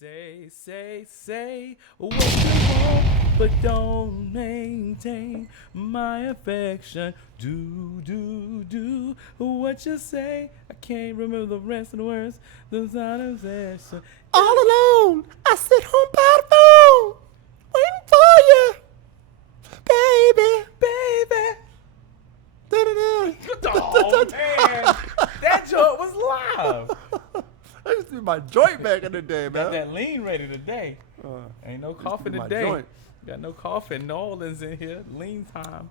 Say what you want, but don't maintain my affection. Do what you say. I can't remember the rest of the words. The sound of session. All alone, I sit home by the phone, waiting for you, baby. Oh man, that joint was live. That used to be my joint back in the day, man. Got that lean ready today. Ain't no coughing today. Joint. Got no coughing. New Orleans in here. Lean time.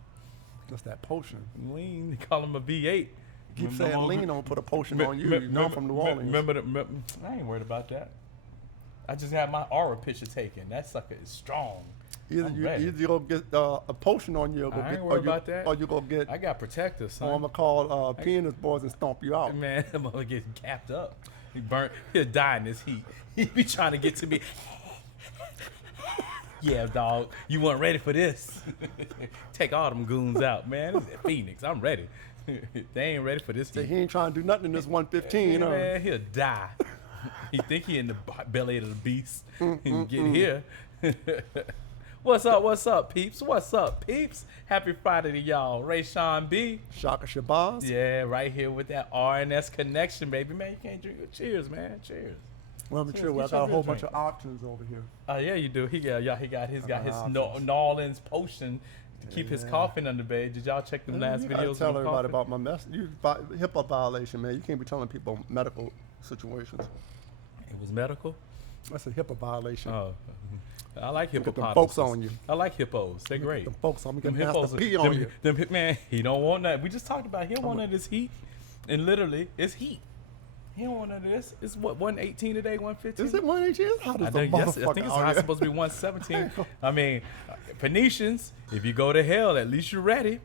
That's that potion. Lean. They call him a V8. Keep saying lean on, put a potion on you. You know I'm from New Orleans. I ain't worried about that. I just had my aura picture taken. That sucker is strong. Either you go get a potion on you, or I ain't worried about that. Or you go get. I got protectors, son. Or I'm gonna call penis boys and stomp you out. Man, that mother getting capped up. He burnt. He'll die in this heat. He be trying to get to me. Yeah, dog. You weren't ready for this. Take all them goons out, man. This is Phoenix. I'm ready. They ain't ready for this. So he ain't trying to do nothing in this 115. Man, he'll die. He think he in the belly of the beast. He can get here. What's up, peeps? What's up, peeps? Happy Friday to y'all. Rayshawn B. Shaka Shabazz. Yeah, right here with that RNS connection, baby. Man, you can't drink. Cheers, man. Cheers. Well, I'm sure I got a whole bunch of options over here. Oh yeah, you do. He got his New Orleans potion to keep his coughing under bay. Did y'all check the last videos? I tell everybody about my mess. HIPAA violation, man. You can't be telling people medical situations. It was medical. That's a HIPAA violation. Oh, I like Get them hippopotamuses. folks on you. I like hippos. They're great. Them folks on me. Them Get hippos. Master P on you. Man, he don't want that. We just talked about it. He don't want none of this heat. And literally, it's heat. He don't want none of this. It's what, 118 today, 115? Is it 118? It's hot as a motherfucker. I think it's out here. supposed to be 117. I mean, Phoenicians, if you go to hell, at least you're ready.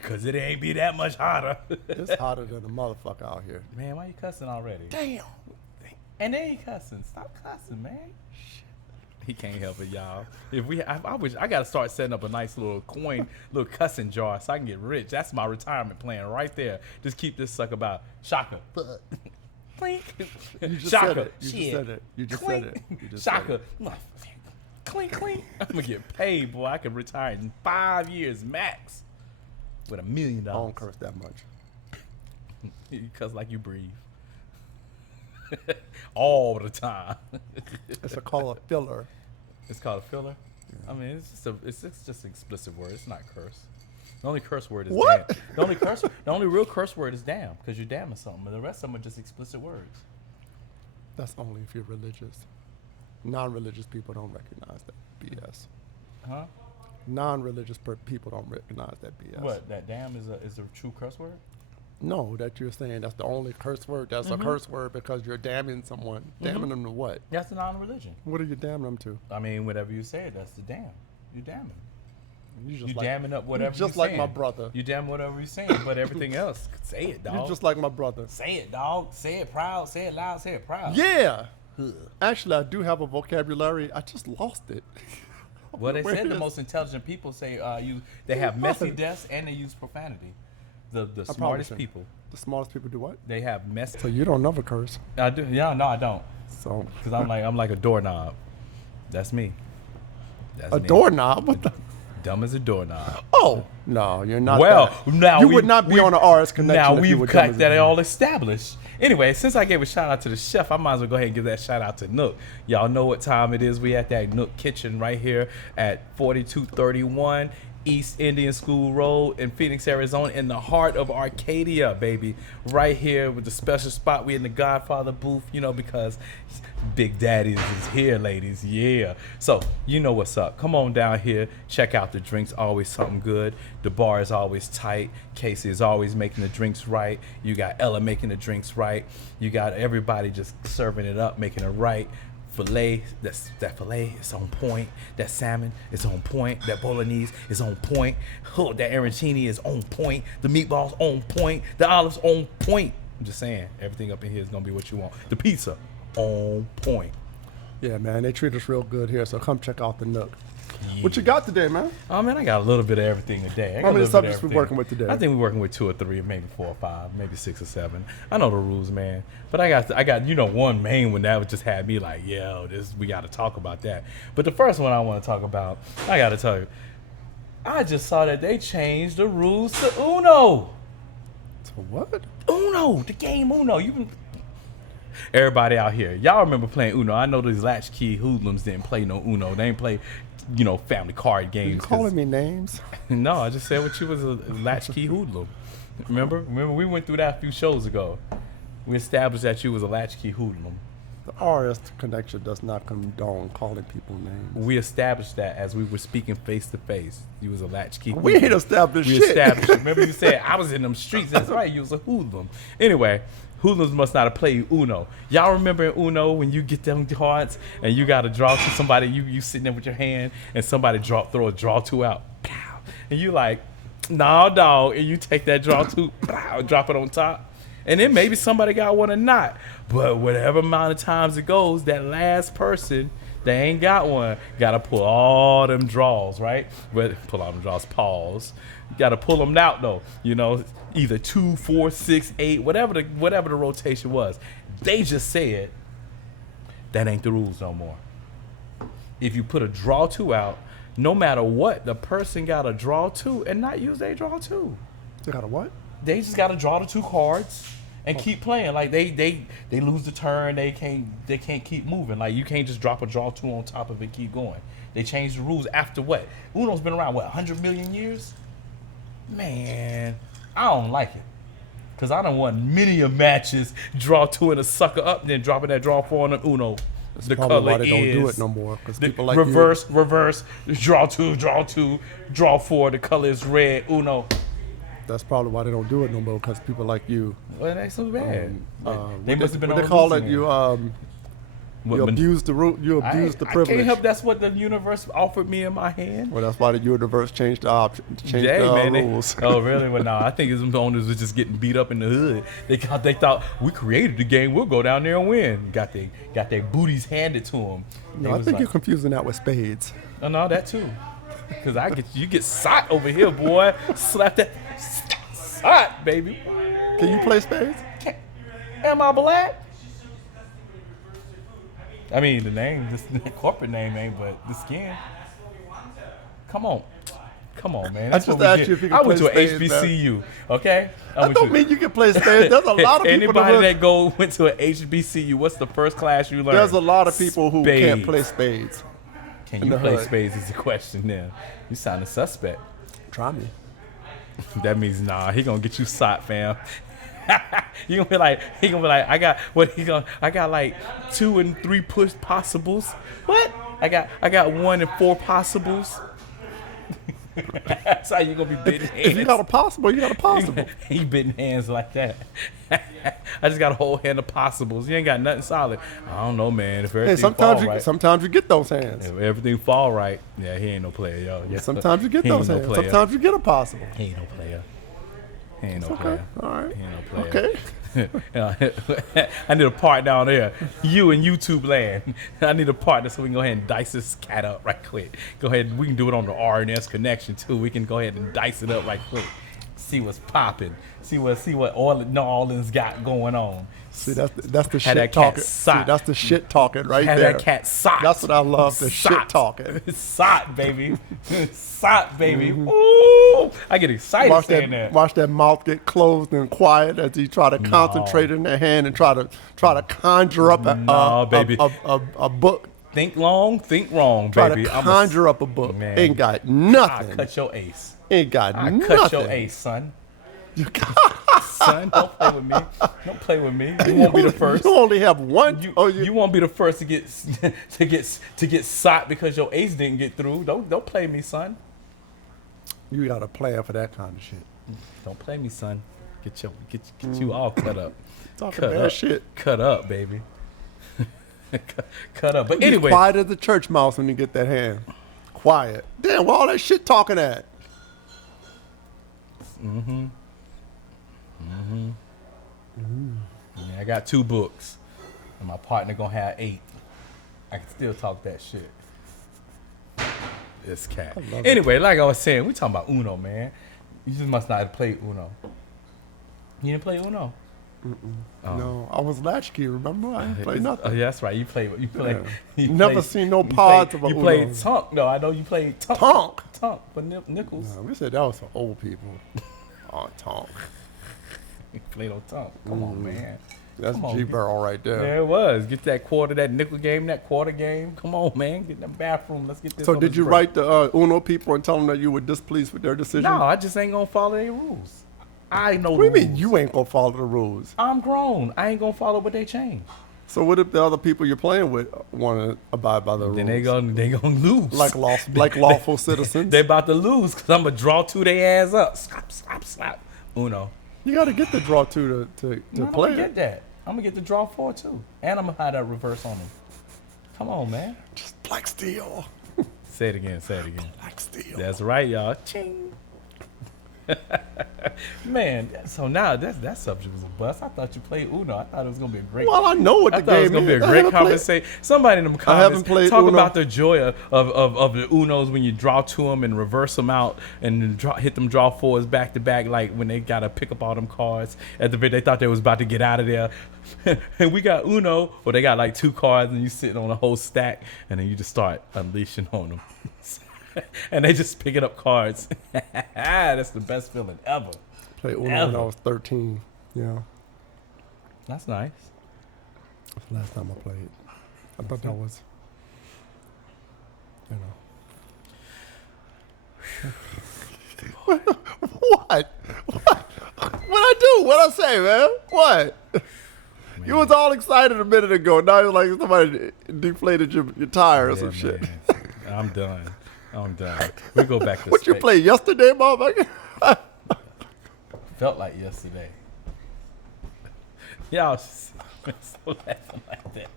Because it ain't be that much hotter. It's hotter than a motherfucker out here. Man, why you cussing already? Damn. And they ain't cussing. Stop cussing, man. He can't help it, y'all. I gotta start setting up a nice little little cussing jar so I can get rich. That's my retirement plan right there. Just keep this sucker about Shaka. Clink. You just Shaka. said it. You just said it. You just said it. You just Shaka. said it. Clink. I'm gonna get paid, boy. I can retire in 5 years max with $1 million. I don't curse that much. You cuss like you breathe. All the time. It's called a filler. It's called a filler? Yeah. I mean, it's just an explicit word. It's not curse. The only curse word is what? damn. The only real curse word is damn, because you're damning something. But the rest of them are just explicit words. That's only if you're religious. Non-religious people don't recognize that BS. Huh? Non-religious people don't recognize that BS. What? That damn is a true curse word? No, that you're saying that's the only curse word. That's a curse word because you're damning someone. Damning them to what? That's a non-religion. What are you damning them to? I mean, whatever you say, that's the damn. You damning. You like, damming up whatever you're just like saying. my brother. You damn whatever you're saying, but everything else, say it, dog. You're just like my brother. Say it, dog. Say it proud. Say it loud. Say it proud. Yeah. Actually, I do have a vocabulary. I just lost it. Well, they said the most intelligent people say they have messy desks and they use profanity. The smartest people. The smartest people do what? They have messy. So you don't never curse. I do. Yeah, no, I don't. So because I'm like a doorknob. That's me. That's a me. doorknob? What the? Dumb as a doorknob. Oh no, you're not. Well, that. now you would not be on the RS connection. Now if you we've were got that all established. Anyway, since I gave a shout out to the chef, I might as well go ahead and give that shout out to Nook. Y'all know what time it is. We at that Nook Kitchen right here at 4231 East Indian School Road in Phoenix, Arizona, in the heart of Arcadia, baby. Right here with the special spot. We in the Godfather booth, because Big Daddy is here, ladies. Yeah. So, you know what's up. Come on down here. Check out the drinks. Always something good. The bar is always tight. Casey is always making the drinks right. You got Ella making the drinks right. You got everybody just serving it up, making it right. Filet, that filet is on point. That salmon is on point. That bolognese is on point. Oh, that arancini is on point. The meatballs on point. The olives on point. I'm just saying, everything up in here is gonna be what you want. The pizza on point. Yeah, man, they treat us real good here. So come check out the Nook. What you got today, man? Oh man, I got a little bit of everything today. How many subjects we working with today? I think we're working with 2 or 3, maybe 4 or 5, maybe 6 or 7. I know the rules, man. But I got one main one that just had me like, yo, we got to talk about that. But the first one I want to talk about, I got to tell you, I just saw that they changed the rules to Uno. To what? Uno, the game Uno. Everybody out here, y'all remember playing Uno? I know these latchkey hoodlums didn't play no Uno. They didn't play, family card games. You calling me names? No, I just said what you was a latchkey hoodlum. Remember, we went through that a few shows ago. We established that you was a latchkey hoodlum. The RS connection does not condone calling people names. We established that as we were speaking face to face. You was a latchkey hoodlum. We ain't established We shit. established it. Remember you said I was in them streets. That's right. You was a hoodlum. Anyway, hoodlums must not have played Uno. Y'all remember in Uno when you get them cards and you got to draw to somebody, you sitting there with your hand and somebody throw a draw 2 out. Pow. And you like, nah, dog. And you take that draw 2, pow, drop it on top. And then maybe somebody got one or not. But whatever amount of times it goes, that last person that ain't got one got to pull all them draws, right? Pull all them draws, pause. You got to pull them out, though. Either 2, 4, 6, 8, whatever the rotation was. They just said that ain't the rules no more. If you put a draw 2 out, no matter what, the person got to draw 2 and not use their draw 2. They got a what? They just got to draw the 2 cards and keep playing. Like they lose the turn. They can't keep moving. Like you can't just drop a draw 2 on top of it, keep going. They changed the rules after what? Uno's been around 100 million years. Man, I don't like it. Cause I done won many a matches, draw 2 and a sucker up, then dropping that draw 4 on an Uno. That's probably why they don't do it no more. Because people like reverse, draw 2, draw 4. The color is red. Uno. That's probably why they don't do it no more. Because people like you. Well, that's so bad. They must have been what on they call it. losing You abuse the root. You abuse the privilege. I can't help. That's what the universe offered me in my hand. Well, that's why the universe changed the option, the rules. Oh, really? Well, no. I think his owners was just getting beat up in the hood. They thought we created the game. We'll go down there and win. Got their booties handed to them. No, I think you're confusing that with spades. Oh, no, that too. Because you get shot over here, boy. Slap that shot, baby. Can you play spades? Am I black? I mean, the name, the corporate name ain't, but the skin. Come on, man. That's I just what we asked did. you if you I could went to play an spades, HBCU, okay? That don't mean you can play spades. There's a lot of people Anybody went to an HBCU, what's the first class you learned? There's a lot of people who can't play spades. Can you play spades is the question now. You sound suspect. Try me. That means nah, he gonna get you shot, fam. He gonna be like, I got like 2 and 3 push possibles. What? I got 1 and 4 possibles. That's how you gonna be biting hands. If you got a possible, you got a possible. He biting hands like that. I just got a whole hand of possibles. You ain't got nothing solid. I don't know, man. If everything Sometimes you get those hands. If everything fall right, yeah, he ain't no player, yo. Yeah. Sometimes you get those hands. Sometimes you get a possible. He ain't no player. He ain't no okay. player. All right. He ain't no player. Okay. I need a part down there. You in YouTube land. I need a partner so we can go ahead and dice this cat up right quick. Go ahead. We can do it on the R&S connection too. We can go ahead and dice it up right quick. See what's popping. See what New Orleans got going on. See, that's the shit talking. See, that's the shit talking right there. That cat socked. That's what I love. The shit talking. Sock, baby. Sock, baby. Ooh, I get excited saying that. Watch that mouth get closed and quiet as he try to concentrate in their hand and try to conjure up a book. Think long, think wrong, try baby. Try to conjure up a book. Man. Ain't got nothing. I cut your ace. Ain't got nothing. Cut your ace, son. Son, don't play with me. Don't play with me. You won't be the first. You only have one. You won't be the first to get shot because your ace didn't get through. Don't play me, son. You got a plan for that kind of shit. Don't play me, son. Get you all cut up. Talking bad shit. Cut up, baby. Cut up. But anyway, quiet as the church mouse when you get that hand. Quiet. Damn, where all that shit talking at? Yeah, I got 2 books, and my partner gonna have 8. I can still talk that shit. This cat. love it. Anyway, like I was saying, we talking about Uno, man. You just must not have played Uno. You didn't play Uno? Oh. No, I was latchkey. Remember, I didn't play nothing. Oh, yeah, that's right. You play. Yeah. You Never played- seen no you pods played- of a You Uno. played Tunk. No, I know you played Tunk. Tonk. Tunk for nickels. No, we said that was for old people. Oh, Tonk. You played on Tunk. Come on, man. That's Come on, G Barrel right there. There it was. Get that quarter, that nickel game, that quarter game. Come on, man. Get in the bathroom. Let's get this. So on did this you break. write the Uno people and tell them that you were displeased with their decision? No, I just ain't gonna follow their rules. I know What do you the mean rules. you ain't gonna follow the rules? I'm grown. I ain't gonna follow what they change. So what if the other people you're playing with want to abide by the rules? Then they gonna lose. like lawful citizens. They about to lose because I'm gonna draw two their ass up. Slap, slap, slap. Uno. You got to get the draw two to I'm play gonna it. get that. I'm gonna get the draw 4 too, and I'm gonna have that reverse on them. Come on, man. Just black steel. Say it again. Say it again. Black steel. That's right, y'all. Ching. Man, so now that subject was a bust. I thought you played Uno. I thought it was gonna be a great. Well, I know what I the thought it was game gonna be is. a I great haven't played- conversation. Somebody in them I haven't comments played talk Uno. about the joy of the Unos when you draw to them and reverse them out and then hit them draw 4s back to back, like when they gotta pick up all them cards at the they thought they was about to get out of there. And we got Uno, or they got like 2 cards and you sitting on a whole stack and then you just start unleashing on them. And they just picking up cards. That's the best feeling ever. Played Uno when Ever. I was 13. Yeah, That's nice. that's the last time I played. I thought that was, you know. What? What I do? What I say, man? What? You was all excited a minute ago. Now you're like somebody deflated your tire or some shit. Man. I'm done. We go back to What you steak. played yesterday, motherfucker? Felt like yesterday. Y'all so laughing like that.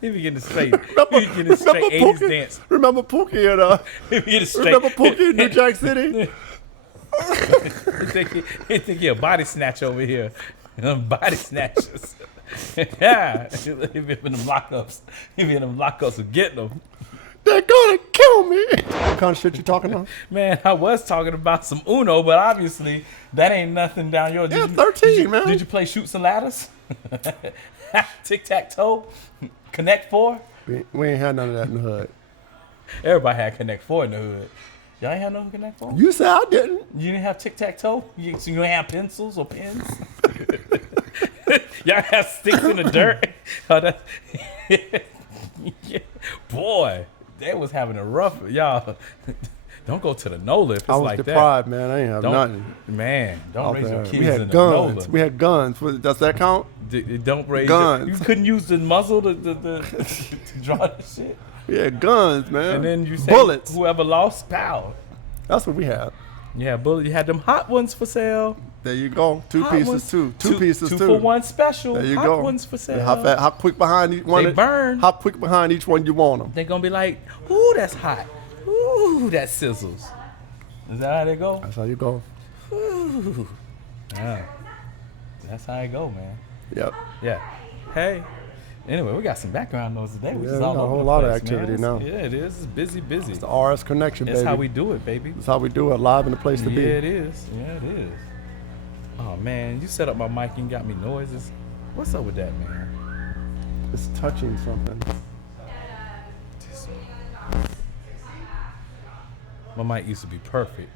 He be getting straight. He be getting straight 80s dance. Remember Pookie and He be getting straight. remember Pookie in New Jack City? He think he a body snatch over here. Body snatchers. Yeah. He be in them lockups. He be in them lockups of getting them. They're gonna kill me. What kind of shit you talking about? Man, I was talking about some Uno, but obviously that ain't nothing down your. Yeah, 13, man. Did you play Shoots and Ladders? Tic Tac Toe? Connect 4? We ain't had none of that in the hood. Everybody had Connect 4 in the hood. Y'all ain't had no Connect 4? You said I didn't. You didn't have Tic Tac Toe? You didn't have pencils or pens? Y'all have sticks in the dirt? Oh, that- Yeah. Boy, they was having a rough. Y'all, don't go to the NOLA if it's I was like deprived, man. I ain't have that. nothing. Man, don't out raise your there. kids We in had the guns. NOLA. We had guns. Does that count? Don't raise Guns. You couldn't use the muzzle to draw the shit. We had guns, man. And then you say bullets. whoever lost, pow. That's what we had. Yeah, bullet. You had them hot ones for sale. There you go. Two Hot pieces ones. too. Two pieces two too. for one special. There you hot go. ones for sale. How quick behind each one? They burn. How quick behind each one you want them? They're gonna be like, ooh, that's hot. Ooh, that sizzles. Is that how they go? That's how you go. Ooh. Yeah. That's how it go, man. Yep. Yeah. Hey. Anyway, we got some background noise today. Yeah, Which we is all got a over whole the lot of place, activity man. now. Yeah, it is. It's busy. The RS connection, That's baby. how we do it, baby. That's how we do it. Live in the place to Yeah, be. it is. Yeah, it is. Oh man, you set up my mic and got me noises. What's up with that, man? It's touching something. My mic used to be perfect.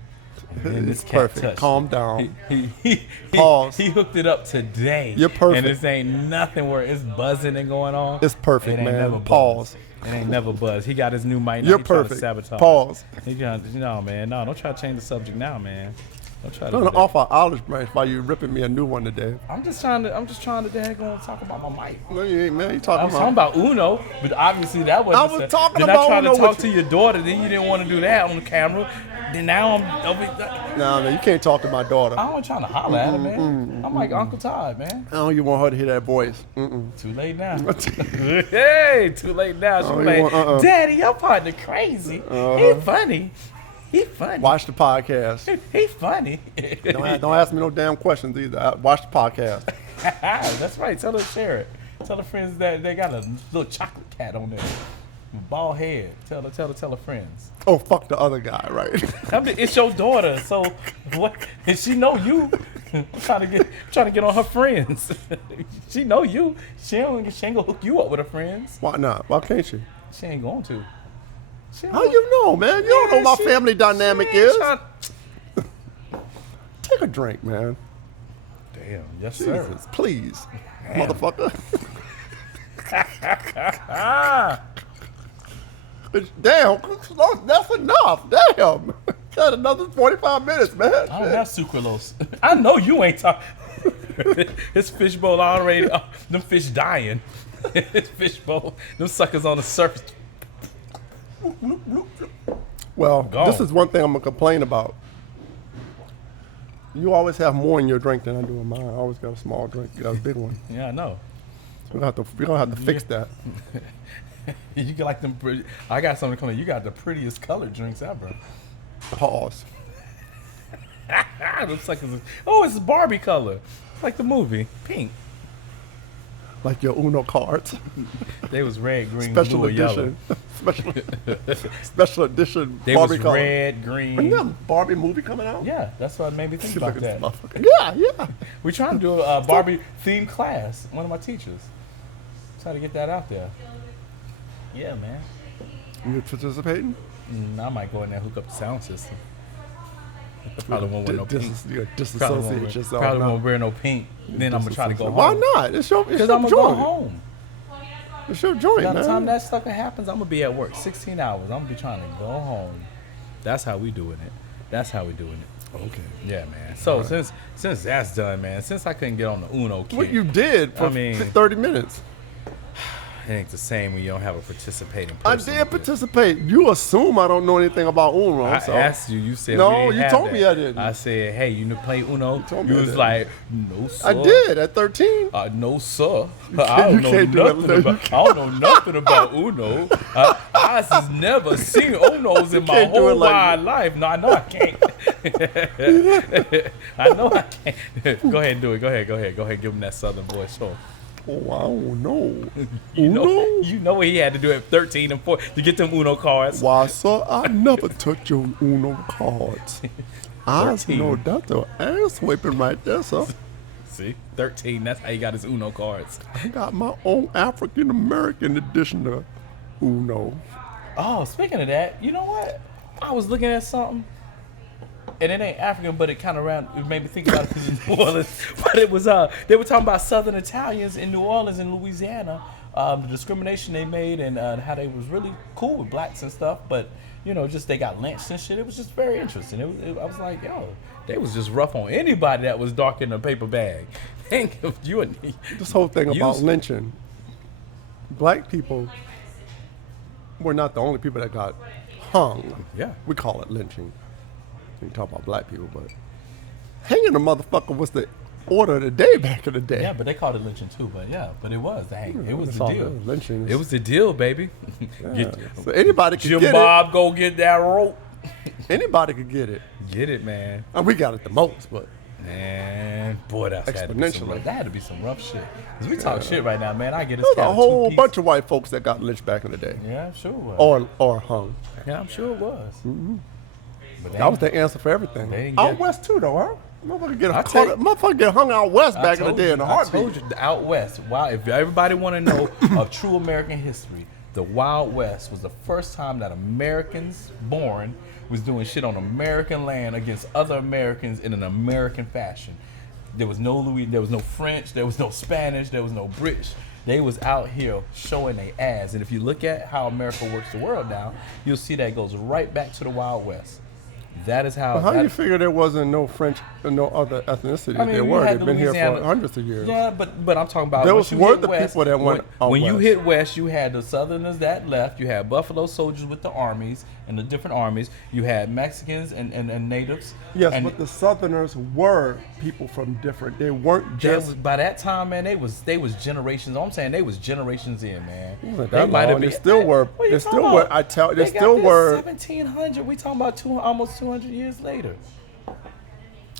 And then this It's cat perfect. touched Calm it. down. He Pause. He hooked it up today. You're perfect. And this ain't nothing where it's buzzing and going on. It's perfect, It ain't man. never Pause. It ain't never buzz. He got his new mic. Now. You're He trying to perfect. sabotage. Pause. He trying, no, man. No, don't try to change the subject now, man. Don't try to. Turn do it that. off our olive branch while you ripping me a new one today. I'm just trying to daggone talk about my mic. No, you ain't, man. You I talking was talking about Uno, but obviously that wasn't. I was talking then about I tried Uno to talk with to you. your daughter, then you didn't want to do that on the camera. Then now I'm over. No, you can't talk to my daughter. I wasn't trying to holler at her, man. I'm like Uncle Todd, man. I don't even want her to hear that voice. Too late now. Hey, too late now. She Oh, was you like, want- Daddy, your partner crazy. He funny. He funny. Watch the podcast. He funny. Don't ask me no damn questions either. Watch the podcast. That's right. Tell her to share it. Tell her friends that they got a little chocolate cat on there. Bald head. Tell her friends. Oh, fuck the other guy, right? I mean, it's your daughter, so what? And she know you. I'm trying to get on her friends. She know you. She ain't gonna hook you up with her friends. Why not? Why can't she? She ain't going to. How you know, man? You don't know my family dynamic is. Take a drink, man. Damn, yes Jesus, sir. please, motherfucker. Damn, that's enough. Damn. Got another 45 minutes, man. I don't have sucralose. I know you ain't talking. His fishbowl already, them fish dying. His fishbowl, them suckers on the surface. Well, Gone. this is one thing I'm going to complain about. You always have more in your drink than I do in mine. I always got a small drink. You got a big one. Yeah, I know. We're going to have to fix that. You got like them. I got something coming. You got the prettiest colored drinks ever. Pause. Them suckers. Oh, it's Barbie color, like the movie, pink. Like your Uno cards. They was red, green, Special blue, or edition. Special edition They Barbie was color. red, green. Isn't that a Barbie movie coming out? Yeah, that's what made me think about Look at that. this motherfucker. Yeah. We're trying to do a Barbie themed class. One of my teachers. Try to get that out there. Yeah, man. You participating? I might go in there and hook up the sound system. Probably won't wear no pink. You disassociate yourself. Probably now. won't wear no pink. Then I'm gonna try to go home. Why not? It's your Because I'm gonna joint. go home. It's your joint, By the man. time that sucker happens, I'm gonna be at work 16 hours. I'm gonna be trying to go home. That's how we doing it. That's how we doing it. Okay. Yeah, man. So since that's done, man. Since I couldn't get on the Uno kick, What you did for 30 minutes. it ain't the same when you don't have a participating I person. did participate. You assume I don't know anything about Uno. I so. asked you. You said No, we didn't you have told that. me I didn't. I said, hey, you play Uno? You told me I was didn't. like, no, sir. I did at 13. No, sir. can't- I you don't know can't do it. nothing about. I don't know nothing about Uno. I just never seen Unos in my can't do it whole like wide life. No, I know I can't. I know I can't. Go ahead and do it. Go ahead. Give him that Southern voice. Show. Oh, I don't know. You know what he had to do at 13 and 14 to get them Uno cards. Why, sir, I never touch your Uno cards. I 13. know that's an ass whipping right there, sir. See, 13. That's how he got his Uno cards. I got my own African American edition of Uno. Oh, speaking of that, you know what? I was looking at something, and it ain't African, but it kind of it made me think about it because of New Orleans. But it was they were talking about Southern Italians in New Orleans and Louisiana, the discrimination they made, and how they was really cool with blacks and stuff, but just they got lynched and shit. It was just very interesting. I was like, yo, they was just rough on anybody that was dark in a paper bag. Think of you and me. This whole thing about lynching. Black people were not the only people that got hung. Yeah. We call it lynching. We talk about black people, but hanging a motherfucker was the order of the day back in the day. Yeah, but they called it lynching too. But it was the hang. It was That's the all deal. it is. Lynching is- It was the deal, baby. Yeah. So anybody could Jim get Bob, go get that rope. it. Anybody could get it. Get it, man. And we got it the most, but Man, boy, that had to be some Exponentially. rough, that had to be some rough shit. Cause we talk shit right now, man. I get this there's cat a a whole two-piece. bunch of white folks that got lynched back in the day. Yeah, I'm sure it was. Or hung. Yeah, I'm sure it was. Mm-hmm. But they That was the answer for everything. They didn't Out get- west too, though, huh? I tell you- Motherfucker get hung out west I back in the told day you- in a I heartbeat. told you, the out west. Wow, if everybody want to know of true American history, the Wild West was the first time that Americans born was doing shit on American land against other Americans in an American fashion. There was no there was no French, there was no Spanish, there was no British. They was out here showing their ass. And if you look at how America works the world now, you'll see that it goes right back to the Wild West. That is how. How do you figure there wasn't no French and no other ethnicity? I mean, there you were. had They've been here Louisiana- for hundreds of years. Yeah, but I'm talking about Those once you were hit the west, people that went out when you west. hit west, you had the Southerners that left. You had Buffalo soldiers with the armies and the different armies. You had Mexicans and natives. Yes, and but the Southerners were people from different. They weren't just. by that time, man, they was generations. I'm saying they was generations in, man. wasn't They that might have long. been. They still were. What you They talking still were. about? They still were. 1700. We talking about almost 200 years later.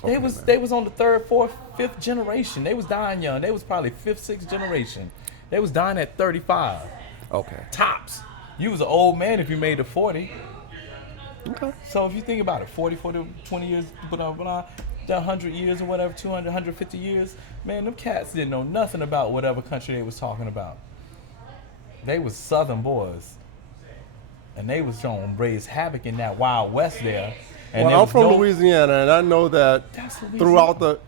They Okay, was they was on the third, fourth, fifth generation. They was dying young. They was probably fifth, sixth generation. They was dying at 35 Okay. tops. You was an old man if you made it 40. Okay. So if you think about it, 40, 20 years, blah, blah, that 100 years or whatever, 200, 150 years, man, them cats didn't know nothing about whatever country they was talking about. They was Southern boys. And they was trying to raise havoc in that Wild West there. And Well, I'm from Louisiana, and I know that throughout the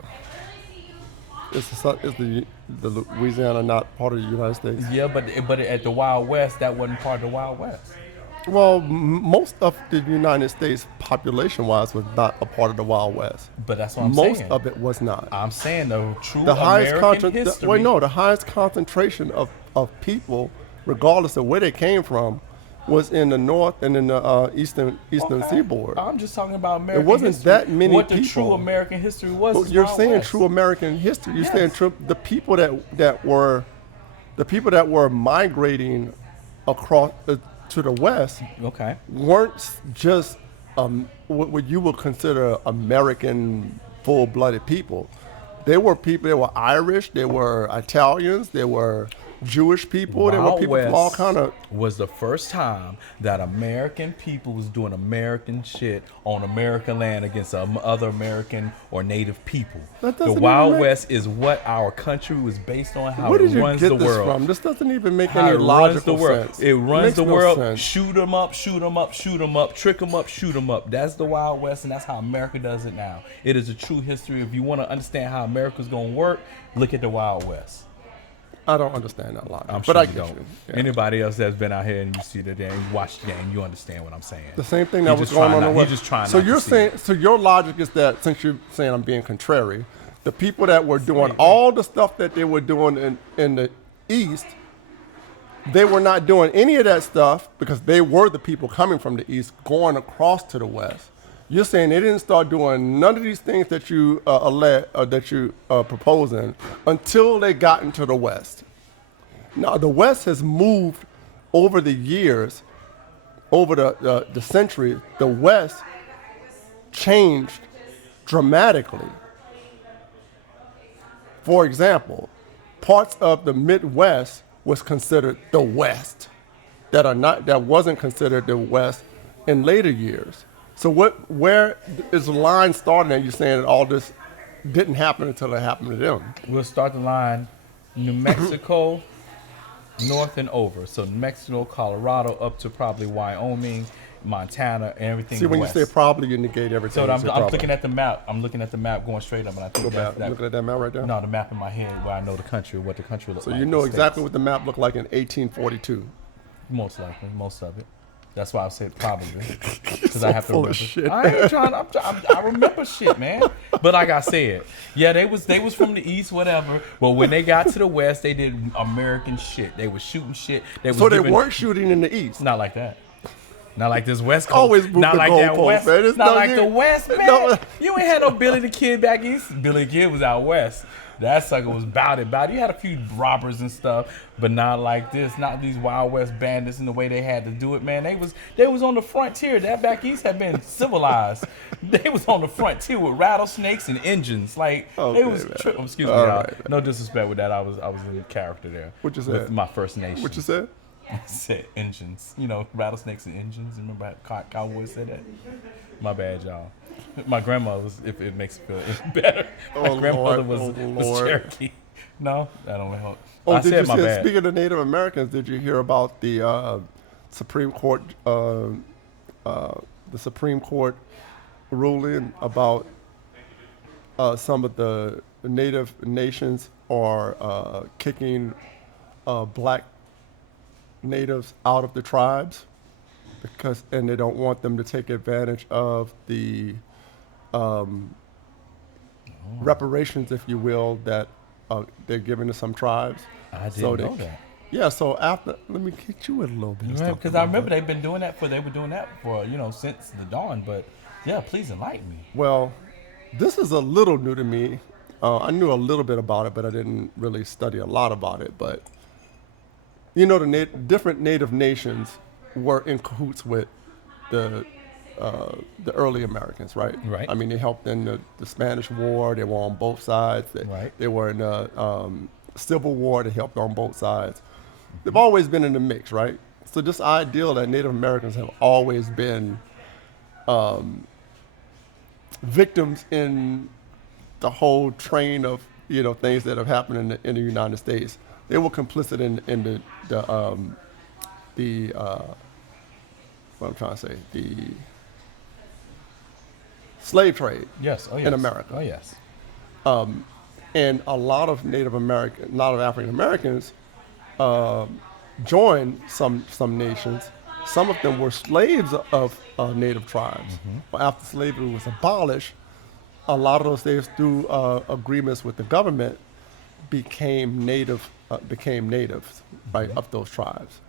is the Louisiana not part of the United States? Yeah, but at the Wild West, that wasn't part of the Wild West. Well, most of the United States, population-wise, was not a part of the Wild West. But that's what I'm saying. Most of it was not. I'm saying the true The highest American history. the highest concentration of people, regardless of where they came from, was in the north and in the eastern seaboard. I'm just talking about American It wasn't history. that many what the people. true American history was. But is you're Wild saying West. true American history. You're Yes. saying the people that were migrating across to the west Okay. weren't just what you would consider American full-blooded people. They were people. They were Irish. They were Italians. They were Jewish people. There were Wild people from all kind of. was the first time that American people was doing American shit on American land against other American or native people. That The doesn't Wild even make- West is what our country was based on, how Where it did you runs get the this world. from? This doesn't even make How any it runs the logical world. sense. It runs makes the no world. sense. Shoot 'em up, shoot 'em up, shoot 'em up, trick 'em up, shoot 'em up. That's the Wild West, and that's how America does it now. It is a true history. If you want to understand how America's gonna work, look at the Wild West. I don't understand that logic, I'm but sure I you get don't. you. Yeah. Anybody else that's been out here and you see the game, you watch the game, you understand what I'm saying. The same thing He that was just going trying on. not- he just trying So not to you're see saying, it. so your logic is that since you're saying I'm being contrary, the people that were doing all the stuff that they were doing in the East, they were not doing any of that stuff because they were the people coming from the East going across to the West. You're saying they didn't start doing none of these things that you proposing until they got into the West. Now, the West has moved over the years, over the century. The West changed dramatically. For example, parts of the Midwest was considered the West that wasn't considered the West in later years. So where is the line starting at? You're saying that all this didn't happen until it happened to them. We'll start the line New Mexico, north and over. So New Mexico, Colorado, up to probably Wyoming, Montana, and everything See, when west. you say probably, you negate everything. So You I'm say probably. looking at the map. I'm looking at the map going straight up, and I think Go back. that Looking at that map right there. no, the map in my head where I know the country, what the country looks So like. you know the exactly states. what the map looked like in 1842. Most likely, most of it. That's why I said probably, because I have to full remember. of shit. I ain't trying. I remember shit, man. But like I said, yeah, they was from the east, whatever. But when they got to the west, they did American shit. They was shooting shit. They was So they giving- weren't shooting in the East. Not like that. Not like this West Coast. Always move not the like that goalpost, West. man. It's Not no- like you- the West, man. No. You ain't had no Billy the Kid back east. Billy the Kid was out west. That sucker was bout it. You had a few robbers and stuff, but not like this. Not these Wild West bandits and the way they had to do it, man. They was on the frontier. That back east had been civilized. They was on the frontier with rattlesnakes and engines. Like Okay, they was. man. Excuse me, All y'all. right, man. No disrespect with that. I was in character there. What you With said? my First Nation. What you said? Said engines. You know, rattlesnakes and engines. Remember how cowboys said that? My bad, y'all. My grandmother was, if it makes you feel better. My Oh, grandmother Lord. was Oh, Lord. Cherokee. No, that don't help. Oh, I did said you my see? bad. Speaking of Native Americans, did you hear about the Supreme Court ruling about some of the Native nations are kicking black natives out of the tribes and they don't want them to take advantage of the reparations, if you will, that they're giving to some tribes. I didn't So know that. Yeah, so after, let me get you in a little bit. of stuff Because I about remember that. they were doing that for, since the dawn. But yeah, please enlighten me. Well, this is a little new to me. I knew a little bit about it, but I didn't really study a lot about it. But, the different Native nations were in cahoots with the early Americans, right? Right. I mean, they helped in the Spanish War. They were on both sides. Right. They were in the Civil War. They helped on both sides. They've always been in the mix, right? So this ideal that Native Americans have always been victims in the whole train of things that have happened in the United States. They were complicit in the what I'm trying to say, the slave trade. Yes. Oh, yes. In America. Oh, yes. And a lot of African Americans joined some nations. Some of them were slaves of native tribes. But after slavery was abolished, a lot of those slaves, through agreements with the government, became natives, right, of those tribes.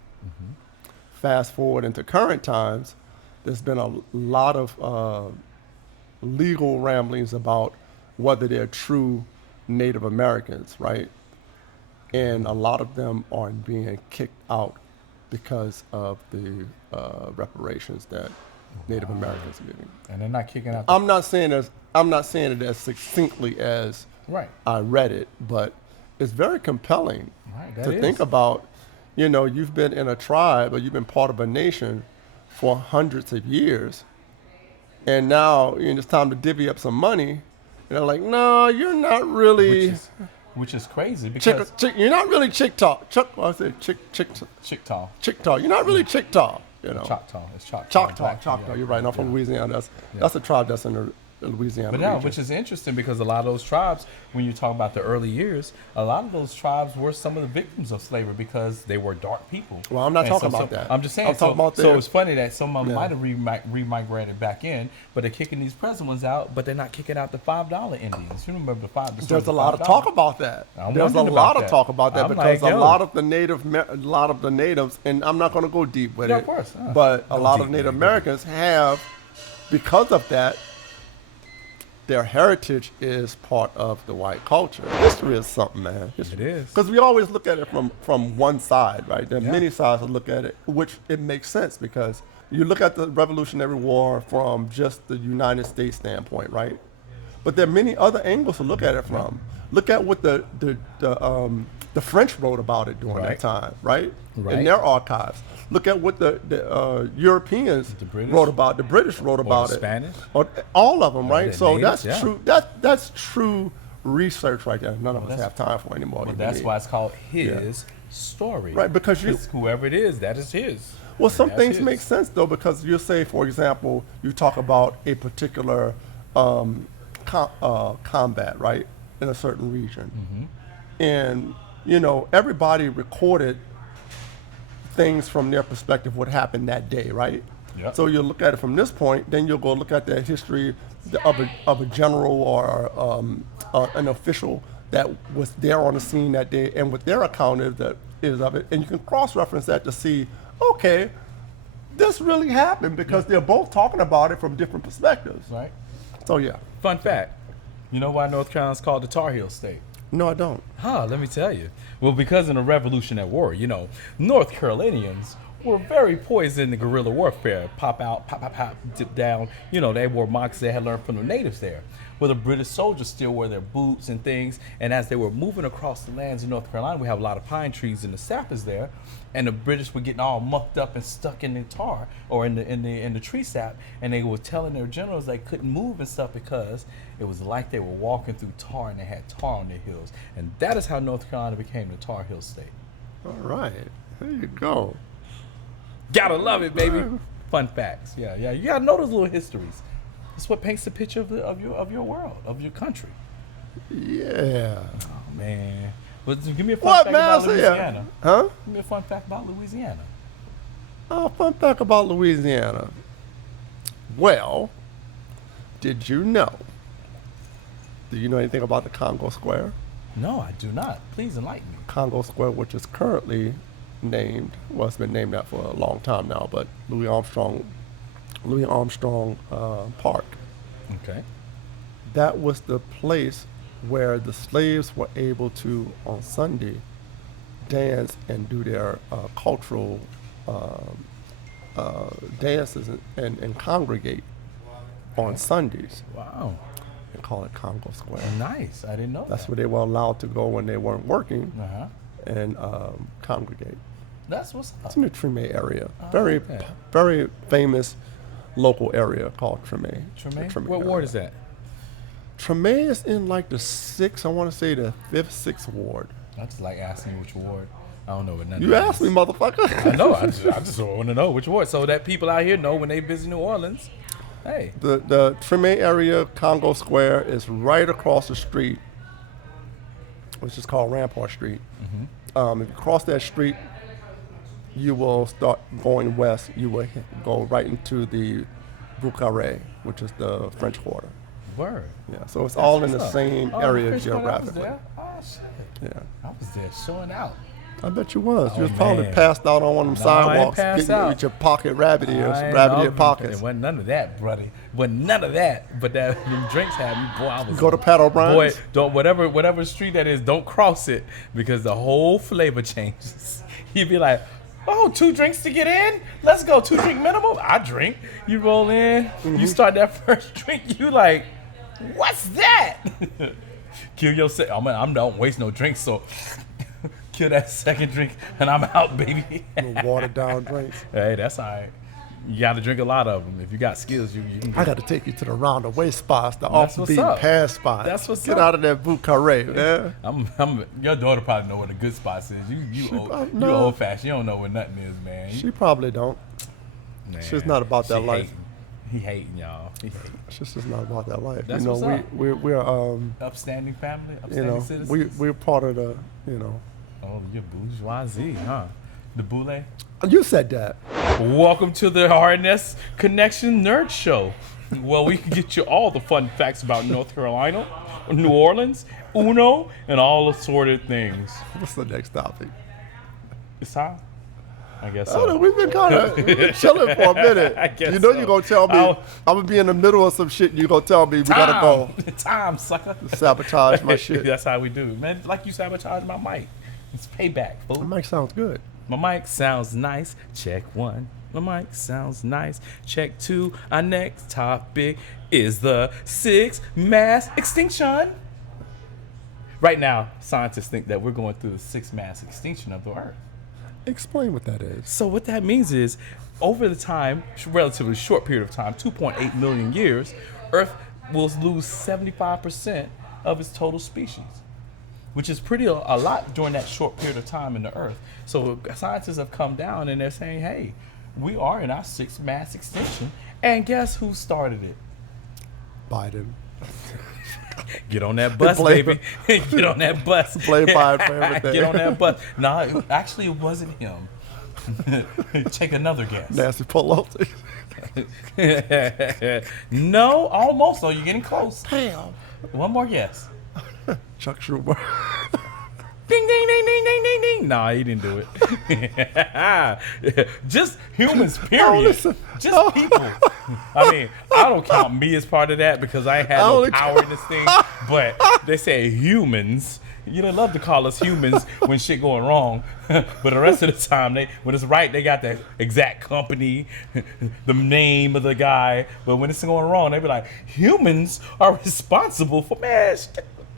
Fast forward into current times, there's been a lot of legal ramblings about whether they're true Native Americans, right? And a lot of them are being kicked out because of the reparations that Native Americans are getting. And they're not kicking out. I'm not saying it as succinctly as Right. I read it, but it's very compelling to think about. You've been in a tribe, or you've been part of a nation for hundreds of years, and now it's time to divvy up some money. And they're like, no, you're not really. Which is crazy because You're not really Chickaw. Chickaw. You're not really Chickaw. Choctaw. It's Choctaw. Choctaw. You're right. I'm from Louisiana. That's a tribe that's in the Louisiana But now, region. which is interesting because a lot of those tribes, when you talk about the early years, a lot of those tribes were some of the victims of slavery because they were dark people. Well, I'm not talking about that. I'm just saying. I'm talking about so it's funny that some of them might have remigrated back in, but they're kicking these present ones out, but they're not kicking out the $5 Indians. You remember the $5? There's a lot of talk about that. There's a lot of talk about that because a lot of the natives, and I'm not going to go deep with it. Of course. But a lot of Native Americans have, because of that, their heritage is part of the white culture. History is something, man. It is. Because we always look at it from one side, right? There are many sides to look at it, which it makes sense because you look at the Revolutionary War from just the United States standpoint, right? But there are many other angles to look at it from. Look at what the French wrote about it during that time, right? In their archives. Look at what the Europeans wrote about. The British wrote about it. Spanish. Or all of them, right? So natives, that's true. That's true research right there. None of us have time for anymore. Well, that's why it's called his story. Right, because whoever it is, that is his. Well, some things make sense though, because you say, for example, you talk about a particular combat, right, in a certain region, and everybody recorded things from their perspective, what happened that day, right? Yep. So you'll look at it from this point, then you'll go look at the history of a general or an official that was there on the scene that day and what their account is of it. And you can cross-reference that to see, okay, this really happened because they're both talking about it from different perspectives. Right. So yeah. Fun fact. You know why North Carolina's called the Tar Heel State? No, I don't. Let me tell you. Well, because in the Revolutionary War, North Carolinians were very poised in the guerrilla warfare. Pop out, pop, dip down. They wore moccasins they had learned from the natives there. Well, the British soldiers still wore their boots and things. And as they were moving across the lands in North Carolina, we have a lot of pine trees and the sap is there. And the British were getting all mucked up and stuck in the tar or in the tree sap. And they were telling their generals they couldn't move and stuff because it was like they were walking through tar and they had tar on their heels. And that is how North Carolina became the Tar Heel State. All right. There you go. Gotta love it, baby. Fun facts. Yeah. You gotta know those little histories. That's what paints the picture of your world, of your country. Yeah. Oh man. Well, give me a fun fact about Louisiana. Huh? Give me a fun fact about Louisiana. Oh, fun fact about Louisiana. Well, did you know? Do you know anything about the Congo Square? No, I do not. Please enlighten me. Congo Square, which is currently named, well, it's been named that for a long time now, but Louis Armstrong Park. Okay. That was the place where the slaves were able to, on Sunday, dance and do their cultural dances and congregate on Sundays. Wow. They call it Congo Square. Nice. I didn't know That's that. where they were allowed to go when they weren't working Uh-huh. and congregate. That's what's up. It's in the Treme area. Oh, Very, okay. very famous local area called Treme. Treme? What ward is that? Treme is in like the 6th, I want to say the 5th, 6th ward. I just like asking you which ward. I don't know what none You of that asked is. me, motherfucker. I know. I just want to know which ward, so that people out here know when they visit New Orleans. Hey, The Treme area, Congo Square, is right across the street, which is called Rampart Street. If you cross that street, you will start going west. You will go right into the Boucaré, which is the French Quarter. word. Yeah, so it's all in What's the up? same Oh, area Chris Carter, I was geographically. there. Oh shit. Yeah, I was there showing out. I bet you was. Oh, You was probably man. passed out on one of them No, I ain't sidewalks, passed getting out. with your pocket rabbit ears, I ain't rabbit ear know. pockets. It wasn't none of that, buddy. Wasn't none of that. But that them drinks had me. Boy, I was. Go to Pat Boy, O'Brien's. don't whatever street that is, don't cross it because the whole flavor changes. You'd be like, oh, 2 drinks to get in? Let's go, 2 drink minimum. I drink. You roll in. You start that first drink. You like, what's that? Kill yourself. I'm don't waste no drinks. So kill that second drink and I'm out, baby. Little watered down drinks. Hey, that's all right. You got to drink a lot of them. If you got skills, you can I do got to take you to the roundabout spots, the That's off what's beaten up. path spots. That's what's Get up. out of that Boucaré, man. Your daughter probably know where the good spots is. You no. old fashioned. You don't know where nothing is, man. She probably don't. Man, she's not about that she life. hating. He hating, y'all. He hating. She's just not about that life. That's you know, what's up. we're Upstanding family, you upstanding know, citizens. we're part of the, you know. Oh, you're bourgeoisie, huh? The boule. You said that. Welcome to the RNS Connection Nerd Show. Well, we can get you all the fun facts about North Carolina, New Orleans, Uno, and all assorted things. What's the next topic? It's time? I guess I don't know, so. we've been kind of chilling for a minute. I guess you know so. you're going to tell me, I'll- I'm going to be in the middle of some shit and you're going to tell me we got to go Time, sucker. sabotage my shit. That's how we do, man. Like you sabotage my mic. It's payback, fool. That mic sounds good. My mic sounds nice. Check 1. My mic sounds nice. Check 2. Our next topic is the 6th mass extinction. Right now, scientists think that we're going through the 6th mass extinction of the Earth. Explain what that is. So what that means is, over the time, relatively short period of time, 2.8 million years, Earth will lose 75% of its total species, which is pretty a lot during that short period of time in the Earth. So scientists have come down and they're saying, hey, we are in our 6th mass extinction. And guess who started it? Biden. Get on that bus, Blame- baby. Get on that bus. Blame Biden for everything. Get on that bus. No, actually, it wasn't him. Take another guess. Nancy Pelosi. No, almost. So you're getting close. Damn. One more guess. Chuck Schumer. Ding, ding, ding, ding, ding, ding, ding. Nah, he didn't do it. Just humans, period. listen. Just people. I mean, I don't count me as part of that because I ain't had no only power in this thing. But they say humans. You know, love to call us humans when shit going wrong. But the rest of the time, when it's right, they got the exact company, the name of the guy. But when it's going wrong, they be like, humans are responsible for, man,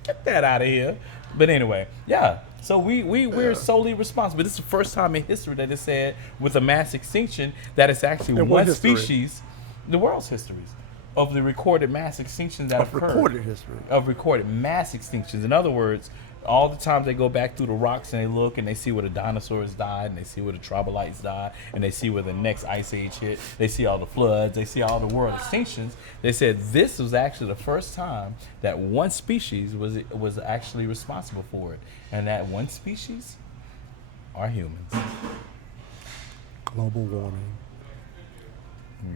get that out of here. But anyway, yeah. So we're solely responsible. This is the first time in history that it said with a mass extinction that it's actually In what one history? species, the world's histories of the recorded mass extinctions that Of occurred. recorded history. Of recorded mass extinctions. In other words, all the times they go back through the rocks and they look and they see where the dinosaurs died and they see where the troglodytes died and they see where the next ice age hit. They see all the floods. They see all the world extinctions. They said this was actually the first time that one species was actually responsible for it, and that one species are humans. Global warming.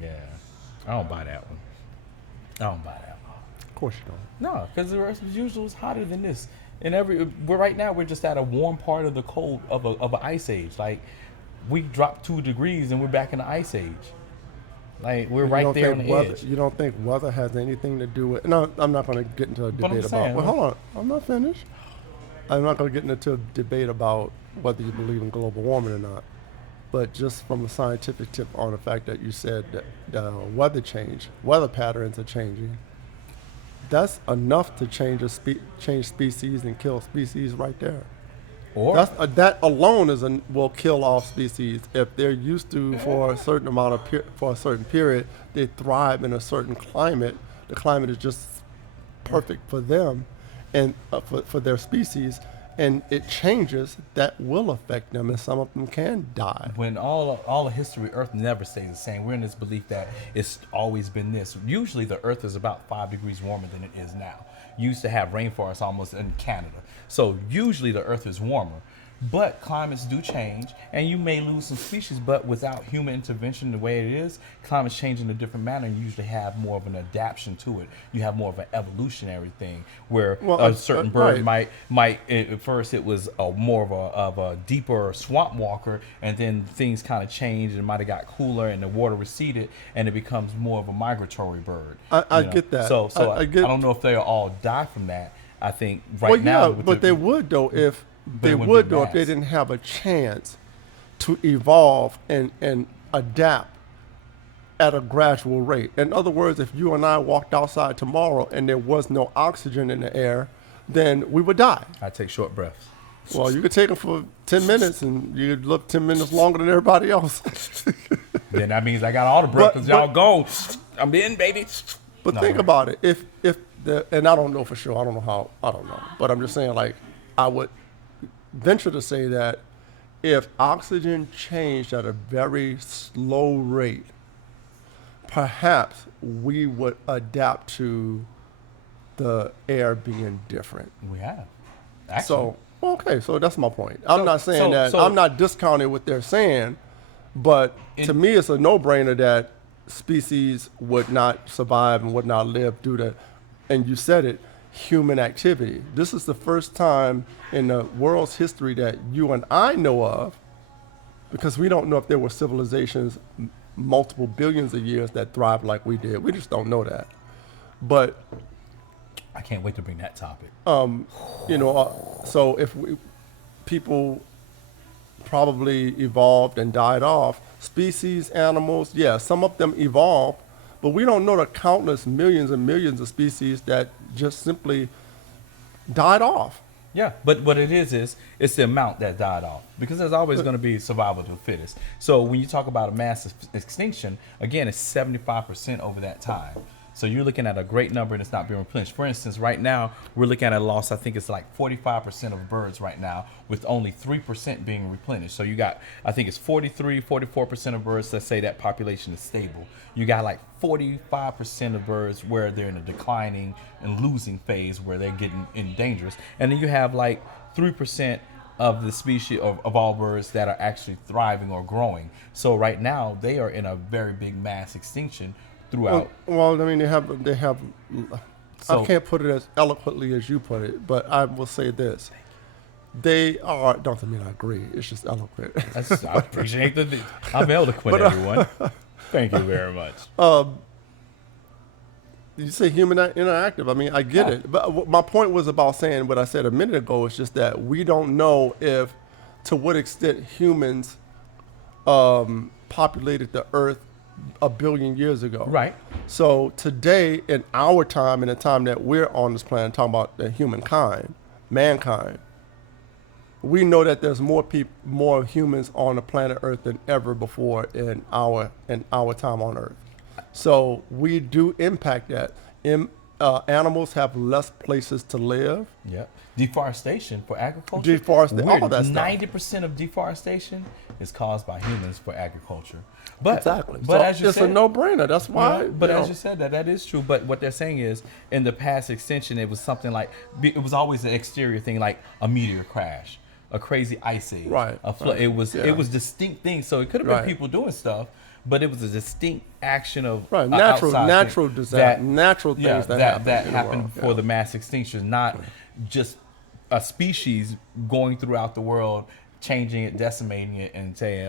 Yeah, I don't buy that one. I don't buy that one. Of course you don't. No, because the Earth is usually hotter than this. And we're right now we're just at a warm part of the cold of an ice age. Like we dropped 2 degrees and we're back in the ice age. Like we're You right don't there on think the weather, edge. You don't think weather has anything to do with? No, I'm not going to get into a But I'm debate saying, about. Well, hold on, I'm not finished. I'm not going to get into a debate about whether you believe in global warming or not. But just from a scientific tip on the fact that you said that weather patterns are changing. That's enough to change species and kill species right there. Or that alone will kill off species if they're used to for a certain amount of for a certain period. They thrive in a certain climate. The climate is just perfect for them, and for their species. And it changes, that will affect them, and some of them can die. when all of history, Earth never stays the same. We're in this belief that it's always been this. Usually the Earth is about 5 degrees warmer than it is now. You used to have rainforests almost in Canada. So usually the Earth is warmer. But climates do change, and you may lose some species, but without human intervention the way it is, climates change in a different manner, and you usually have more of an adaptation to it. You have more of an evolutionary thing where a certain bird right. might at first it was more of a deeper swamp walker, and then things kind of changed and it might have got cooler and the water receded, and it becomes more of a migratory bird. I get that. So I don't know if they'll all die from that. I think now. Yeah, but they would though if they didn't have a chance to evolve and adapt at a gradual rate. In other words, if you and I walked outside tomorrow and there was no oxygen in the air, then we would die. I take short breaths. Well, you could take them for 10 minutes and you'd look 10 minutes longer than everybody else. Then that means I got all the breath because y'all go. I'm in, baby. But think about it. And I don't know for sure. I don't know. But I'm just saying, like, I would venture to say that if oxygen changed at a very slow rate, perhaps we would adapt to the air being different. We have. Actually. So that's my point. I'm not saying I'm not discounting what they're saying, but to me it's a no-brainer that species would not survive and would not live due to, and you said it, human activity. This is the first time in the world's history that you and I know of, because we don't know if there were civilizations multiple billions of years that thrived like we did. We just don't know that. But I can't wait to bring that topic. So if people probably evolved and died off, species, animals, some of them evolved, but we don't know the countless millions and millions of species that just simply died off. Yeah, but what it is it's the amount that died off, because there's always going to be survival to the fittest. So when you talk about a mass extinction, again, it's 75% over that time. So you're looking at a great number and it's not being replenished. For instance, right now, we're looking at a loss, I think it's like 45% of birds right now, with only 3% being replenished. So you got, I think it's 44% of birds, let's say that population is stable. You got like 45% of birds where they're in a declining and losing phase where they're getting dangerous. And then you have like 3% of the species of all birds that are actually thriving or growing. So right now, they are in a very big mass extinction throughout. Well, I mean, they have. I can't put it as eloquently as you put it, but I will say this: they are. Don't mean I agree. It's just eloquent. I appreciate I'm eloquent, everyone. Thank you very much. You say human interactive. I mean, I get it, but my point was about saying what I said a minute ago. Is just that we don't know to what extent humans populated the Earth a billion years ago. Right. So today, in our time, in the time that we're on this planet, talking about the mankind, we know that there's more humans on the planet Earth than ever before in our time on Earth. So we do impact that. Animals have less places to live. Yep. Deforestation for agriculture. All that stuff. 90% of deforestation is caused by humans for agriculture. But exactly. But so as you it's said, a no-brainer. That's why. But as you said, that is true. But what they're saying is, in the past extension, it was something like, it was always an exterior thing, like a meteor crash, a crazy ice age, right? A flood. It was distinct things. So it could have been people doing stuff, but it was a distinct action of natural disaster, natural things that happened before the mass extinction, not just a species going throughout the world, changing it, decimating it, and saying,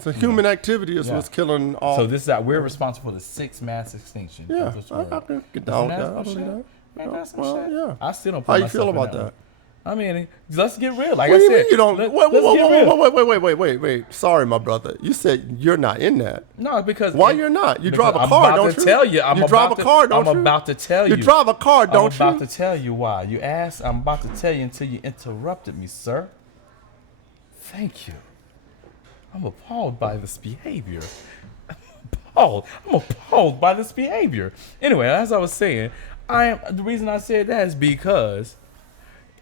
so human activity is what's killing all. So this is that we're responsible for the 6th mass extinction. Yeah, I can get down with that. I believe that. Man, that's some shit. Yeah. I still don't put How you myself feel in about that? that? I mean, let's get real. Like what I do you said, mean you don't? Wait. Wait. Sorry, my brother. You said you're not in that. No, because why you're not? You drive a car, don't you? Tell you. You drive a car, don't you? I'm about to tell you. You drive a car, don't you? I'm about to tell you why. You asked. I'm about to tell you until you interrupted me, sir. Thank you. I'm appalled by this behavior. I'm appalled by this behavior. Anyway, as I was saying, the reason I said that is because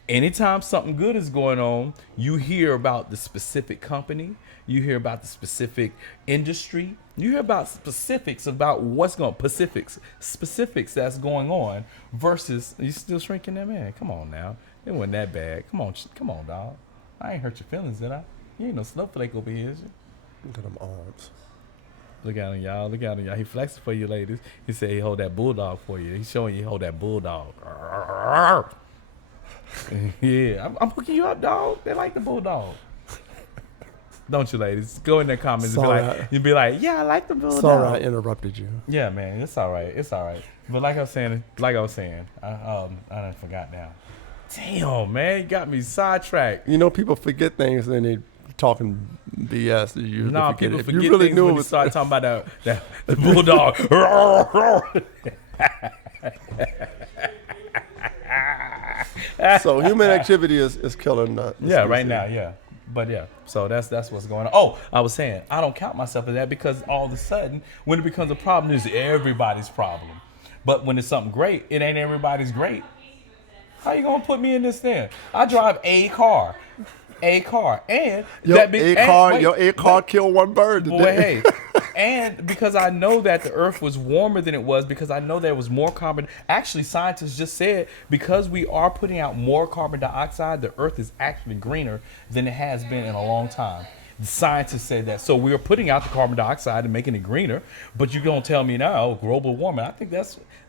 anytime something good is going on, you hear about the specific company, you hear about the specific industry, you hear about specifics about specifics that's going on versus you still shrinking that man. Come on now. It wasn't that bad. Come on, dog. I ain't hurt your feelings, did I? You ain't no snowflake over here, is you? Look at them arms. Look at him, y'all. Look at him, y'all. He flexing for you, ladies. He said he hold that bulldog for you. He's showing you he hold that bulldog. Yeah, I'm hooking you up, dog. They like the bulldog. Don't you, ladies? Go in the comments and be like, yeah, I like the bulldog. Sorry, I interrupted you. Yeah, man, it's all right. It's all right. But like I was saying, I done forgot now. Damn, man, you got me sidetracked. You know, people forget things and they talking BS. Nah, people forget you really things when you start talking about the bulldog. So human activity is killing that. Yeah, right now, yeah. But yeah, so that's what's going on. Oh, I was saying, I don't count myself as that because all of a sudden, when it becomes a problem, it's everybody's problem. But when it's something great, it ain't everybody's great. How you gonna put me in this thing? I drive a car, and your A car killed one bird today. Boy, hey, and because I know that the Earth was warmer than it was, because I know there was more carbon. Actually, scientists just said because we are putting out more carbon dioxide, the Earth is actually greener than it has been in a long time. The scientists say that. So we're putting out the carbon dioxide and making it greener, but you're gonna tell me now, global warming. I think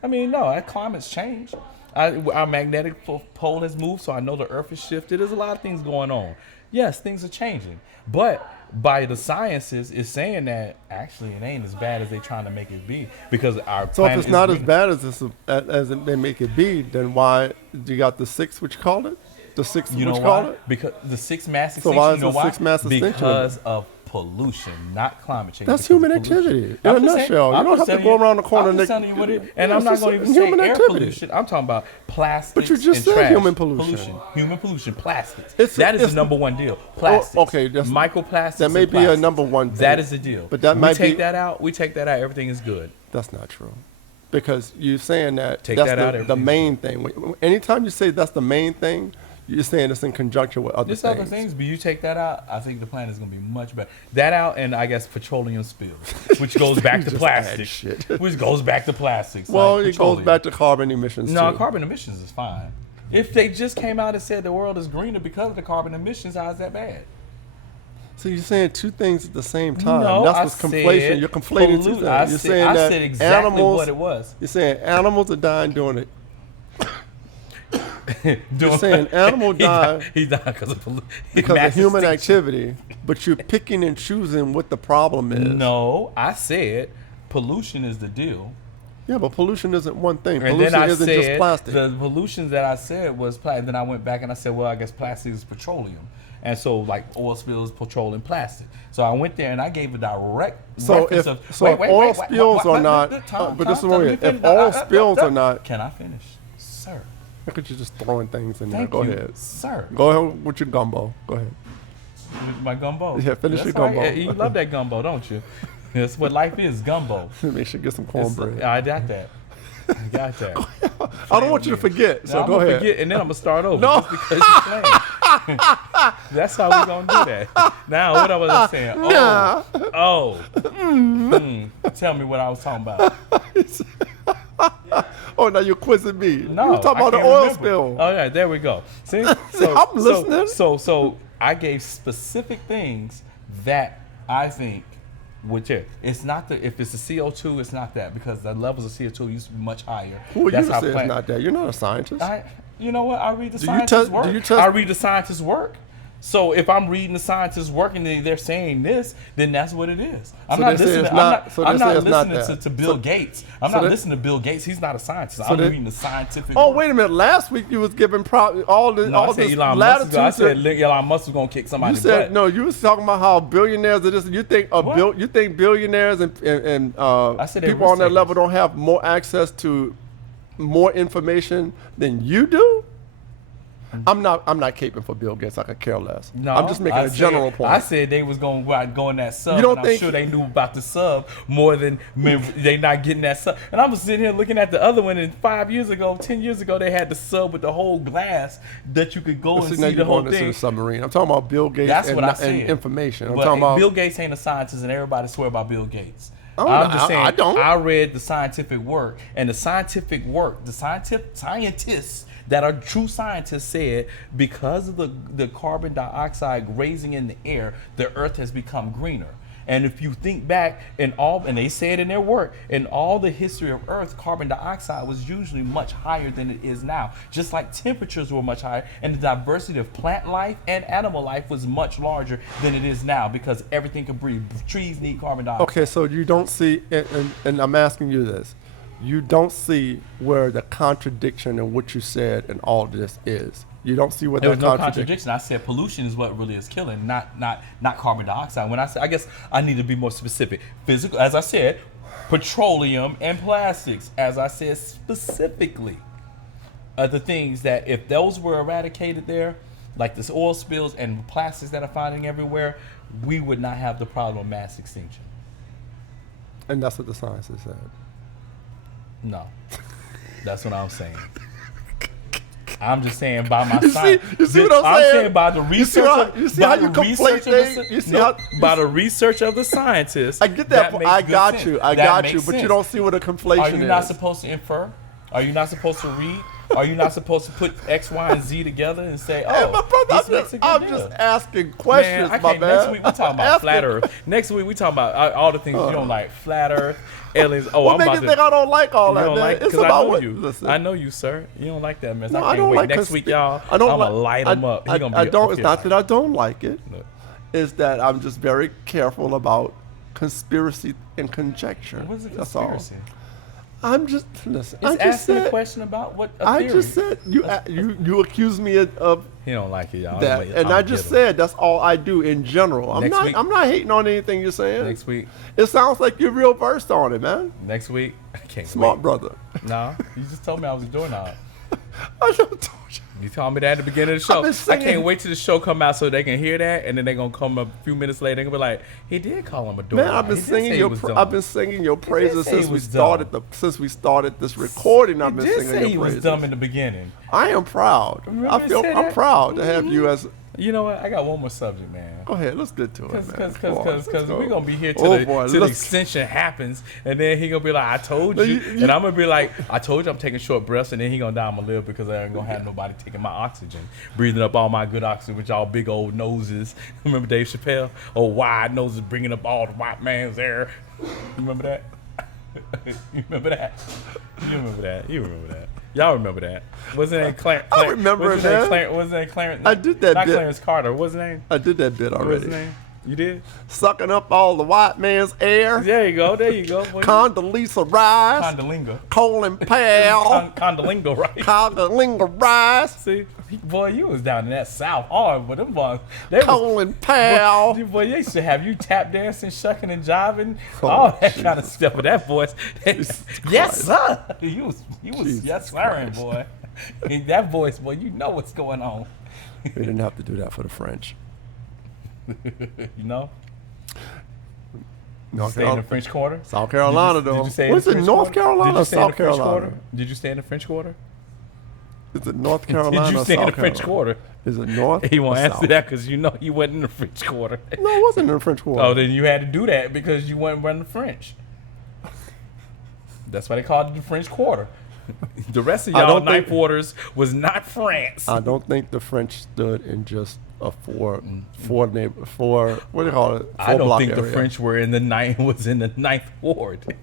no, climate's changed. Our magnetic pole has moved, so I know the Earth has shifted. There's a lot of things going on. Yes, things are changing. But by the sciences, it's saying that actually it ain't as bad as they're trying to make it be. Because our planet if it's not as bad as they make it be, then why you got the sixth, what you call it? The sixth, you know what you why? call it? Because the sixth mass extinction. So why is the sixth mass extinction? Because of pollution, not climate change. That's human activity. In a nutshell. You don't have to go around the corner and I'm not going to even say air pollution. I'm talking about plastics. But you just said trash. Human pollution. Human pollution. Plastics. That is the number one deal. Plastics. Okay. Microplastics. That may be a number one thing. That is the deal. But that might take that out. We take that out. Everything is good. That's not true. Because you're saying that take that's that out, the main thing. Anytime you say that's the main thing, you're saying it's in conjunction with other things. There's other things, but you take that out, I think the planet is going to be much better. That out, and I guess petroleum spills, which goes back to plastics. Which goes back to plastics. Well, it goes back to carbon emissions, No, carbon emissions is fine. If they just came out and said the world is greener because of the carbon emissions, how is that bad? So you're saying two things at the same time. No, that's what's conflation. You're conflating two things. I said exactly what it was. You're saying animals are dying doing it. You're saying animal die. He died because of human activity, but you're picking and choosing what the problem is. No, I said pollution is the deal. Yeah, but pollution isn't one thing. And pollution isn't just plastic. The pollution that I said was plastic. Then I went back and I said, well, I guess plastic is petroleum. And so, like, oil spills, petroleum, plastic. So I went there and I gave a direct reference of... If oil spills are not... But this is what if oil spills are not... Can I finish? Sir. Look at you just throwing things in there. Go ahead. Sir. Go ahead with your gumbo. Go ahead. My gumbo? Yeah, finish your gumbo. Right. You love that gumbo, don't you? That's what life is, gumbo. Make sure you get some cornbread. I got that. I got that. I don't want you to forget, so go ahead. Forget, and then I'm going to start over. No. Just because you're playing. That's how we're going to do that. Now, what I was saying? Tell me what I was talking about. Oh, now you're quizzing me. No, you were talking about the oil spill. Oh, yeah, there we go. See? I'm listening. So I gave specific things that I think would it's not if it's the CO2, it's not that, because the levels of CO2 used to be much higher. Who are you to say it's not that? You're not a scientist. You know what? I read the scientists' work. I read the scientists' work. So if I'm reading the scientists' work and they're saying this, then that's what it is. I'm not listening to Bill Gates. I'm not listening to Bill Gates. He's not a scientist. I'm reading the scientific work. Wait a minute. Last week you was giving all this latitude. I said Elon Musk was going to kick somebody's butt. You said, no, you was talking about how billionaires are this. You think billionaires and people on that level don't have more access to more information than you do? I'm not caping for Bill Gates. I could care less. No, I'm just making a general point. I said they was going to go out and go in that sub. You don't and think I'm sure they knew about the sub more than they not getting that sub. And I was sitting here looking at the other one, and 10 years ago, they had the sub with the whole glass that you could go and see the whole thing. The submarine. I'm talking about Bill Gates and information. I'm talking about Bill Gates ain't a scientist, and everybody swear by Bill Gates. I'm just saying. I don't. I read the scientific work, and the scientists that are true scientists said because of the carbon dioxide raising in the air, the Earth has become greener. And if you think back and they say it in their work, in all the history of Earth, carbon dioxide was usually much higher than it is now. Just like temperatures were much higher, and the diversity of plant life and animal life was much larger than it is now because everything can breathe. Trees need carbon dioxide. Okay, so you don't see, and I'm asking you this, you don't see where the contradiction in what you said and all this is. You don't see what there that was no contradiction. I said pollution is what really is killing, not carbon dioxide. When I say, I guess I need to be more specific. Physical, as I said, petroleum and plastics. As I said specifically, are the things that if those were eradicated there, like this oil spills and plastics that are finding everywhere, we would not have the problem of mass extinction. And that's what the scientists said. No, that's what I'm saying. I'm just saying by my science. You see what I'm saying? saying by the research. By the research of the scientists. I get that. I got you. But you don't see what a conflation is. Are you not supposed to infer? Are you not supposed to read? Are you not supposed to put X, Y, and Z together and say, "Oh, hey, my brother, I'm just asking questions, my man." Next week we talking about flat Earth. Next week we talking about all the things you don't like: flat Earth, aliens. Oh, what make you think I don't like all that, man? It's about what you. Listen. I know you, sir. You don't like that mess. No, I can't wait. Next week, y'all. I'm gonna light them up. I don't. It's not that I don't like it. It's that I'm just very careful about conspiracy and conjecture. What is a That's conspiracy? all. I'm just listen. It's asking a question about what a I theory. just said you accuse me of he don't like it, y'all. That, and I just said that's all I do in general. I'm not hating on anything you're saying. Next week, it sounds like you're real versed on it, man. Next week, I can't. Smart brother. No, you just told me I was doing all. I just told you. You told me that at the beginning of the show. I can't wait till the show come out so they can hear that, and then they're gonna come a few minutes later and be like, "He did call him a dork." Man, I've been singing your praises since we started this recording. I've been singing your praises. He was dumb in the beginning. I am proud. I'm proud to have you as. You know what? I got one more subject, man. Go ahead, let's get to it, man. Because we're going to be here till the extension happens, and then he going to be like, I told you. And I'm going to be like, I told you I'm taking short breaths, and then he going to die on my lip because I ain't going to have nobody taking my oxygen, breathing up all my good oxygen with y'all big old noses. Remember Dave Chappelle? Oh, wide noses bringing up all the white man's air. Remember that? You remember that? You remember that? You remember that? Y'all remember that? Wasn't it Clarence? I remember it, man. Wasn't it Clarence? I did that Not bit. Clarence Carter. What's his name? I did that bit already. What's his name? You did? Sucking up all the white man's air. There you go. There you go. Condoleezza Rice. Condolinga. Colin Powell. Condolinga Rice. Condolinga Rice. See? Boy, you was down in that South hard, but them boys. Colin Powell. Boy, they used to have you tap dancing, shucking and jiving, all that kind of stuff. But that voice, yes, sir. He was yes, swearing, boy. That voice, boy, you know what's going on. We didn't have to do that for the French. You know? North Stay in the French Quarter? South Carolina, though. Did you stay What's in it, North Carolina or South Carolina? Did you stay in the French Quarter? Is it North Carolina? Did you stay in the French Quarter? Is it North? He won't answer that because you know you wasn't in the French Quarter. No, it wasn't in the French Quarter. Oh, then you had to do that because you weren't running French. That's why they called it the French Quarter. The rest of y'all ninth quarters was not France. I don't think the French stood in just a four what do you call it? I don't think the French were in the ninth ward.